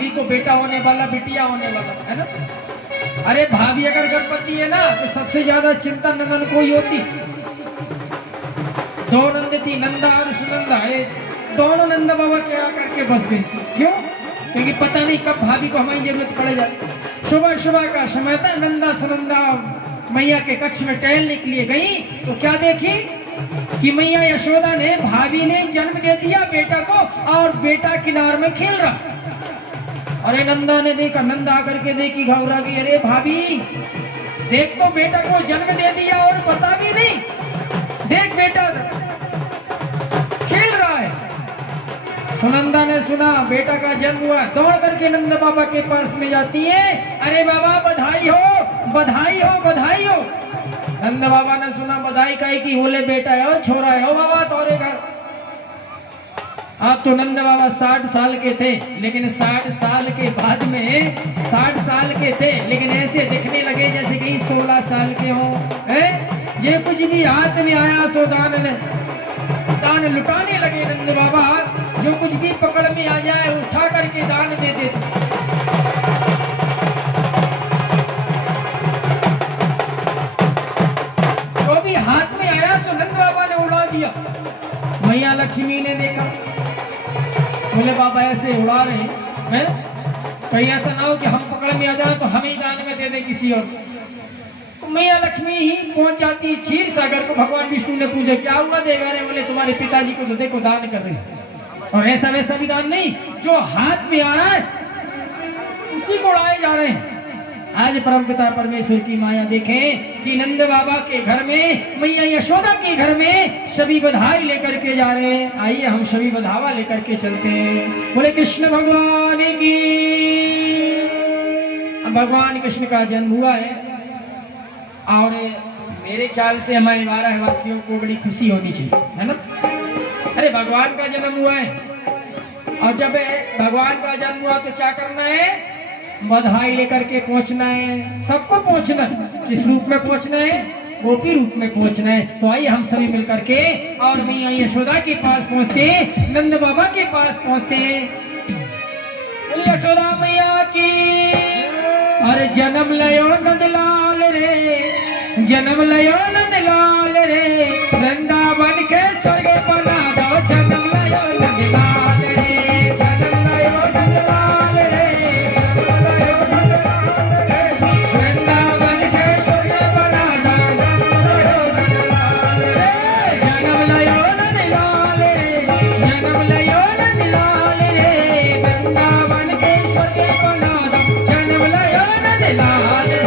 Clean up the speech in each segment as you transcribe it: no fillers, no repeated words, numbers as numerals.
भाभी को बेटा होने वाला, बिटिया होने वाला, है ना। अरे भाभी अगर गर्भवती है ना तो सबसे ज्यादा चिंता नंदन को ही होती। दो नंद थी, नंदा और सुनंदा, ये दोनों नंदा बाबा के आकर के बस गई थी। क्यों? क्योंकि पता नहीं कब भाभी को हमारी जरूरत पड़ जाए। सुबह सुबह का समय था, नंदा सुनंदा मैया के कक्ष में टहलने के लिए गई तो क्या देखी कि मैया यशोदा ने, भाभी ने जन्म दे दिया बेटा को और बेटा किनार में खेल रहा। अरे नंदा ने देखा, नंदा आकर के देखी, घबरा गई। अरे भाभी देख तो बेटा को जन्म दे दिया और पता भी नहीं, देख बेटा खेल रहा है। सुनंदा ने सुना बेटा का जन्म हुआ, दौड़ करके नंद बाबा के पास में जाती है। अरे बाबा बधाई हो, बधाई हो, बधाई हो। नंद बाबा ने सुना बधाई काहे की, बोले बेटा है, छोरा है, बाबा तोरे घर। आप तो नंद बाबा 60 साल के थे, लेकिन 60 साल के बाद में 60 साल के थे लेकिन ऐसे दिखने लगे जैसे कि 16 साल के हो। ये कुछ भी हाथ में आया सो दान लुटाने लगे नंद बाबा। जो कुछ भी पकड़ में आ जाए उठा करके दान दे देते। जो भी हाथ में आया सो नंद बाबा ने उड़ा दिया। मैया लक्ष्मी ने देखा, बोले बाबा ऐसे उड़ा रहे हैं, कहीं ऐसा ना हो कि हम पकड़ में आ जाए तो हमें ही दान में दे दे किसी और। तो मैया लक्ष्मी ही पहुंच जाती क्षीर सागर को। भगवान विष्णु ने पूछा क्या हुआ देगा रे? बोले तुम्हारे पिताजी को तो देखो दान कर रहे हैं, और ऐसा वैसा भी दान नहीं, जो हाथ में आ रहा है उसी को उड़ाए जा रहे हैं। आज परमपिता परमेश्वर की माया देखें कि नंद बाबा के घर में, मैया यशोदा के घर में सभी बधाई लेकर के जा रहे हैं। आइए हम सभी बधावा लेकर के चलते हैं। बोले कृष्ण भगवान की। भगवान कृष्ण का जन्म हुआ है और मेरे ख्याल से हमारे 12 वासियों को बड़ी खुशी होनी चाहिए, है ना। अरे भगवान का जन्म हुआ है और जब भगवान का जन्म हुआ तो क्या करना है? बधाई लेकर के पहुंचना है, सबको पहुंचना है। किस रूप में पहुंचना है? गोपी रूप में पहुंचना है। तो आइए हम सभी मिलकर के और मैया यशोदा के पास पहुंचते, नंद बाबा के पास पहुंचते। यशोदा मैया की। अरे जन्म लयो नंद लाल रे, जन्म लयो नंद लाल रे, वृंदावन के स्वर्ग बना दो। जन्म लयो नंद लाल रे, जन्म लयो नंद लाल रे, वृंदावन के स्वर्ग बना दो। जन्म लयो नंद लाल रे, जन्म लयो नंद लाल रे, वृंदावन के स्वर्ग बना दो। जन्म लयो नंद लाल रे।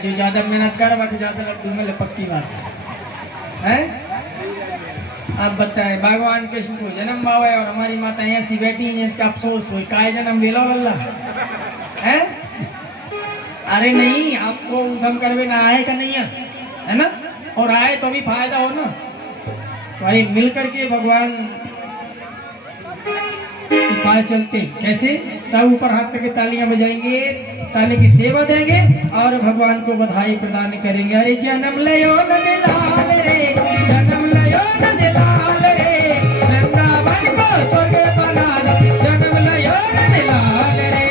जो ज्यादा मेहनत कर वक्त ज्यादा लड्डू में पक्की बात है। आप बताएं भगवान कृष्ण को जन्म हुआ है और हमारी माता ऐसी बैठी है इसका अफसोस हो काय जन्म ले लो अल्लाह है। अरे नहीं, आपको उधम करवे ना आए का नहीं है ना, और आए तो भी फायदा हो ना। तो आइए मिलकर के भगवान पास चलते। कैसे? सब ऊपर हाथ करके तालियां बजाएंगे, ताली की सेवा देंगे और भगवान को बधाई प्रदान करेंगे। अरे जन्म लयो नंद लाल रे, जन्म लयो नंद लाल रे, वृंदावन को स्वर्ग बना दो। जन्म लयो नंद लाल रे।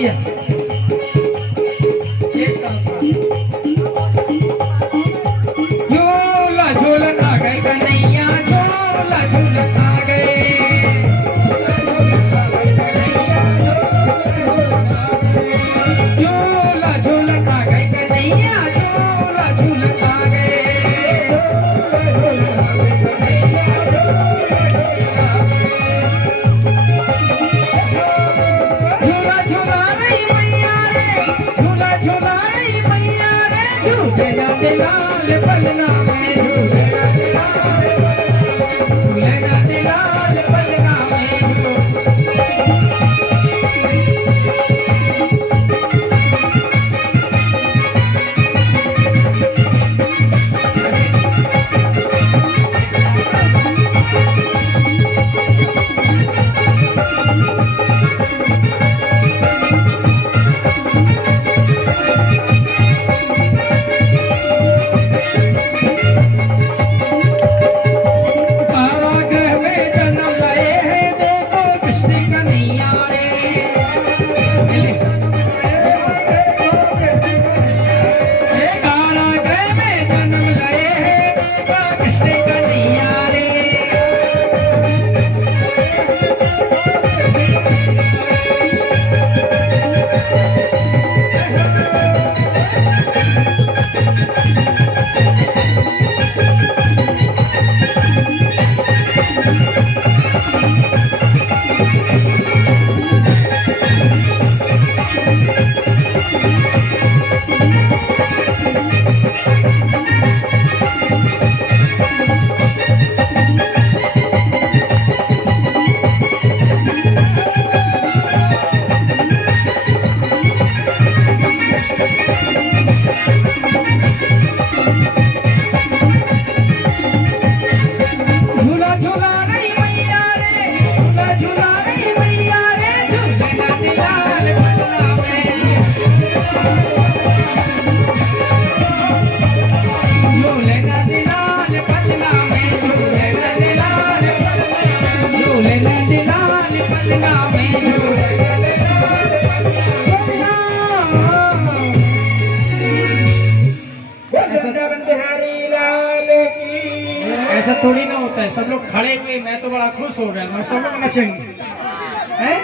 दिया झूला झूलन आ गए कन्हैया झूला झूलन आ गए झूला झूलन आ गए कन्हैया झूला झूलन आ गए झूला झूला रही मैया रे झूला झूला रही मैया रे झूले ना दिलाल पलना में झूले ना दिलाल पलना में कारागृह में जन्म लाए हैं देखो कृष्ण कन्हैया रे कारागृह में जन्म लाए हैं देखो कृष्ण कन्हैया रे झूला झूला रही मैया रे झूला झूला रही मैया रे झूले ना दिलाल पलना में झूले ना दिलाल पलना में झूले ना दिलाल झूले ना दिलाल पलना में झूले ऐसा थोड़ी ना होता है सब लोग खड़े हुए मैं तो बड़ा खुश हो गया मैं सब लोग नचेंगे हैं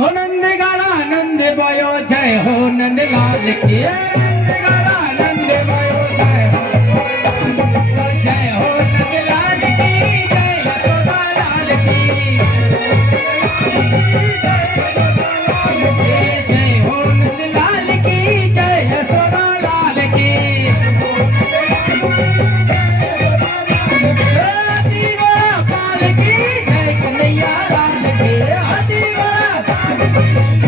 हो नंद गाला नंद भयो जय हो नंद लाल की नंद गाला नंद भयो जय हो नंद लाल की जय यशोदा लाल की जय हो नंद लाल की जय यशोदा लाल की हाथी घोड़ा पाल की जय कन्हैया लाल की हाथी घोड़ा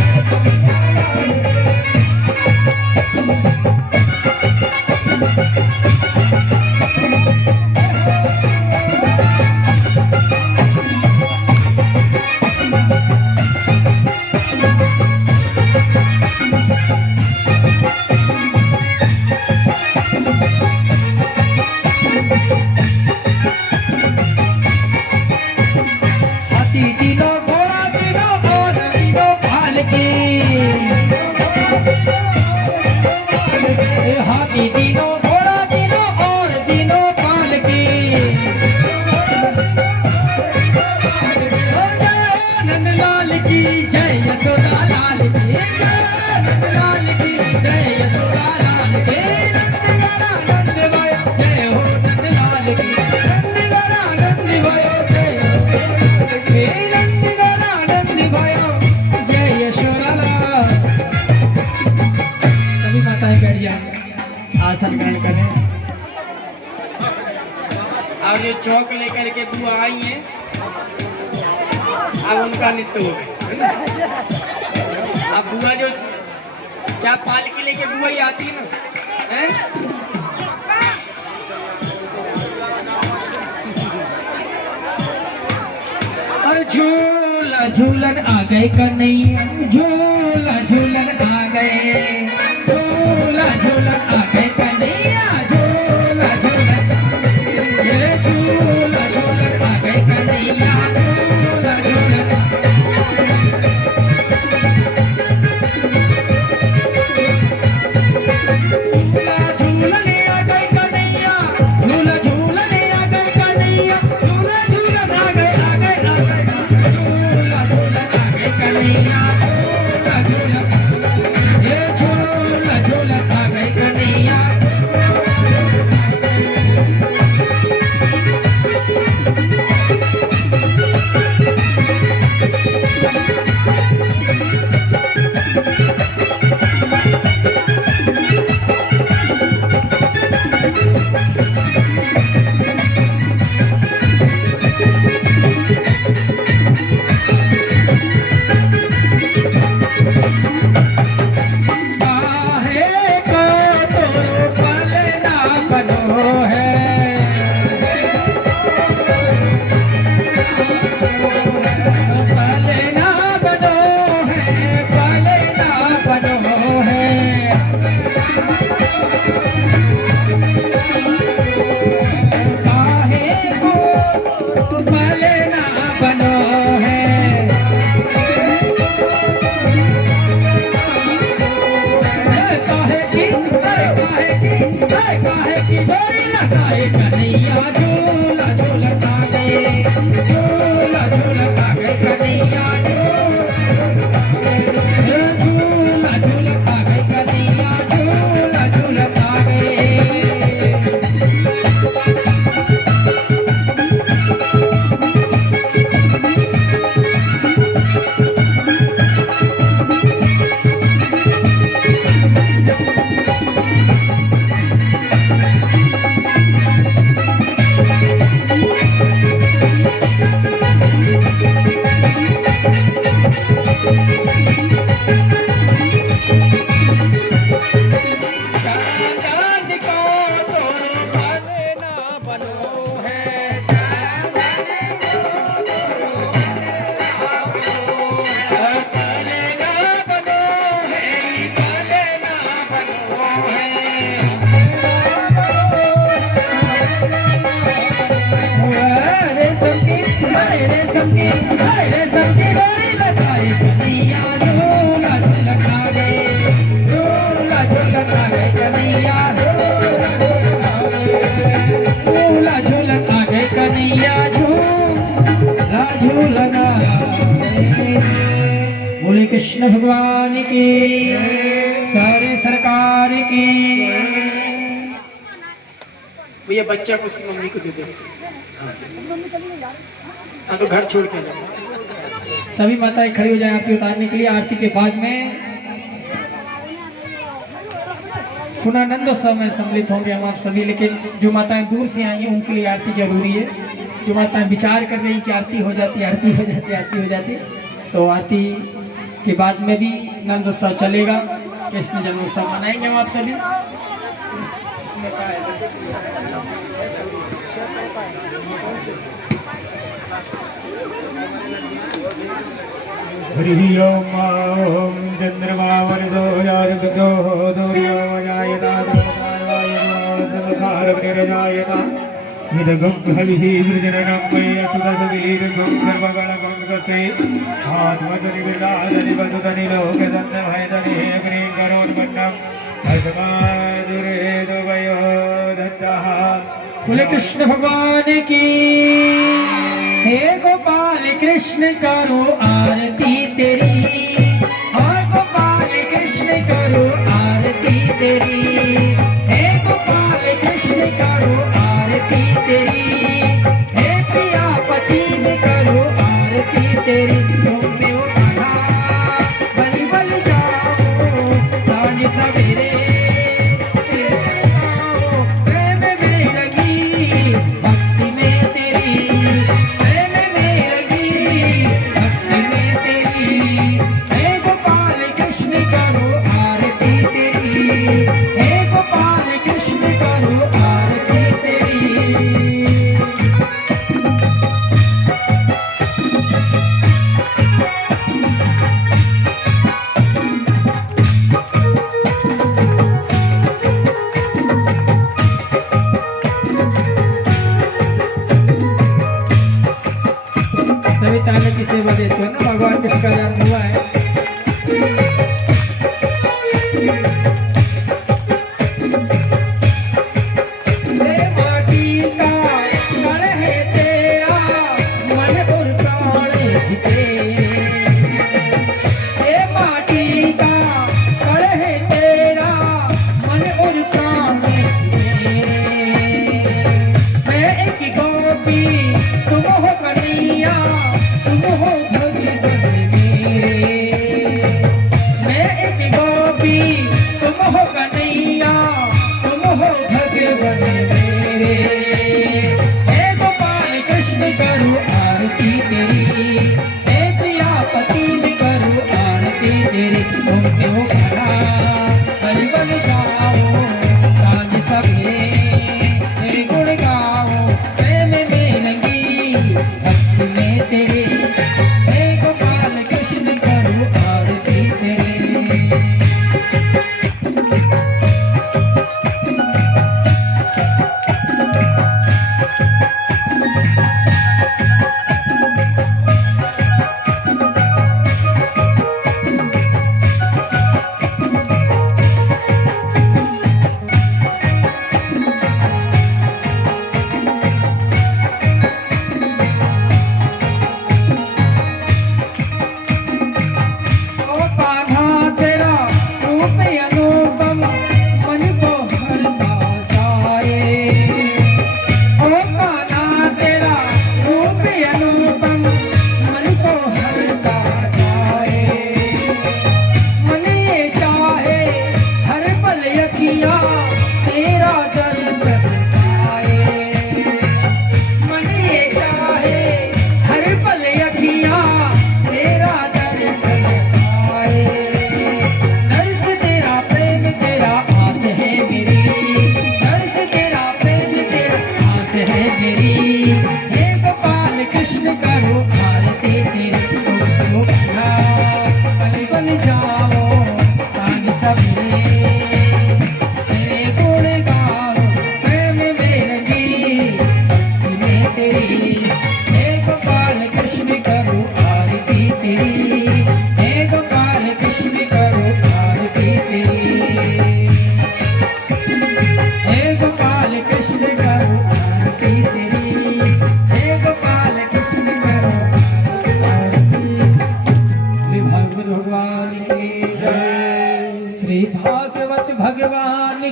हाथी तीनों घोड़ा तीनों और तीनों पाल की हाथी तीनों घोड़ा तीनों और तीनों पाल की नंद लाल की जय यशोदा लाल की नंद लाल की जय यशोदा लाल की नंद गारा नंद भयो जय हो नंद लाल की नंद गारा नंद भयो जय हे नंद गारा नंद भयो जय यशोदा लाल सभी माताएं बैठ जाएं आसन ग्रहण करें और ये चौक लेकर के बुआ आई हैं अब उनका नृत्य हो गया अब बुआ जो क्या पालकी लेके बुआ ही आती है ना हैं अरे झूला झूलन आ गए कन्हैया झूला झूलन आ गए झूला झूलन आ गए कन्हैया झूला झूलन ये झूला झूलन आ गए कन्हैया झूला झूलन कन्हैया झूला झूलता गए, झूला झूलता गए कन्हैया झूला झूलता गए कन्हैया झूला झूलता गए। बोले कृष्ण भगवान की, सारे सरकार की। भैया बच्चा को उसकी मम्मी को दे दे, तो घर छोड़ के जाओ। सभी माताएं खड़ी हो जाए आरती उतारने के लिए। आरती के बाद में पुनरानंदोत्सव में सम्मिलित होंगे हम आप सभी, लेकिन जो माताएं दूर से आई हैं उनके लिए आरती जरूरी है। जो माताएं विचार कर रही कि आरती हो जाती, आरती हो जाती, आरती हो जाती, तो आरती के बाद में भी नंदोत्सव चलेगा। कृष्ण जन्मोत्सव मनाएंगे हम आप सभी। हरि ओम ओम चंद्रमा वरदो यारगदो दोर्यो वजायता निरगम हविः विजननं मयि सुदसवीर गं सर्वगणगं ससे आत्मजनि विदादनि वदुदनि लोकदन्न भयदनि हे ग्रीं करोन्मन्नं अस्मादुरे दुवयो दत्तः। बोले कृष्ण भगवान की। हे गोपाल कृष्ण करो आरती तेरी, हाँ गोपाल कृष्ण करो आरती तेरी। हे गोपाल कृष्ण करो आरती तेरी, हे प्रियापति करो आरती तेरी। तुम में उठा बलि बलि जाओ सांझ सवेरे, प्रेम में लगी भक्ति में तेरी, प्रेम में लगी भक्ति में तेरी। हे गोपाल कृष्ण करो आरती तेरी, हे गोपाल कृष्ण करो आरती तेरी। सभी ताले की सेवा देते हो ना, भगवान कृष्ण का जन्म हुआ है। हे माटी का गढ़ है तेरा, मन और प्राण जीते। हे माटी का गढ़ है तेरा, मन और प्राण जीते। मैं एक गोपी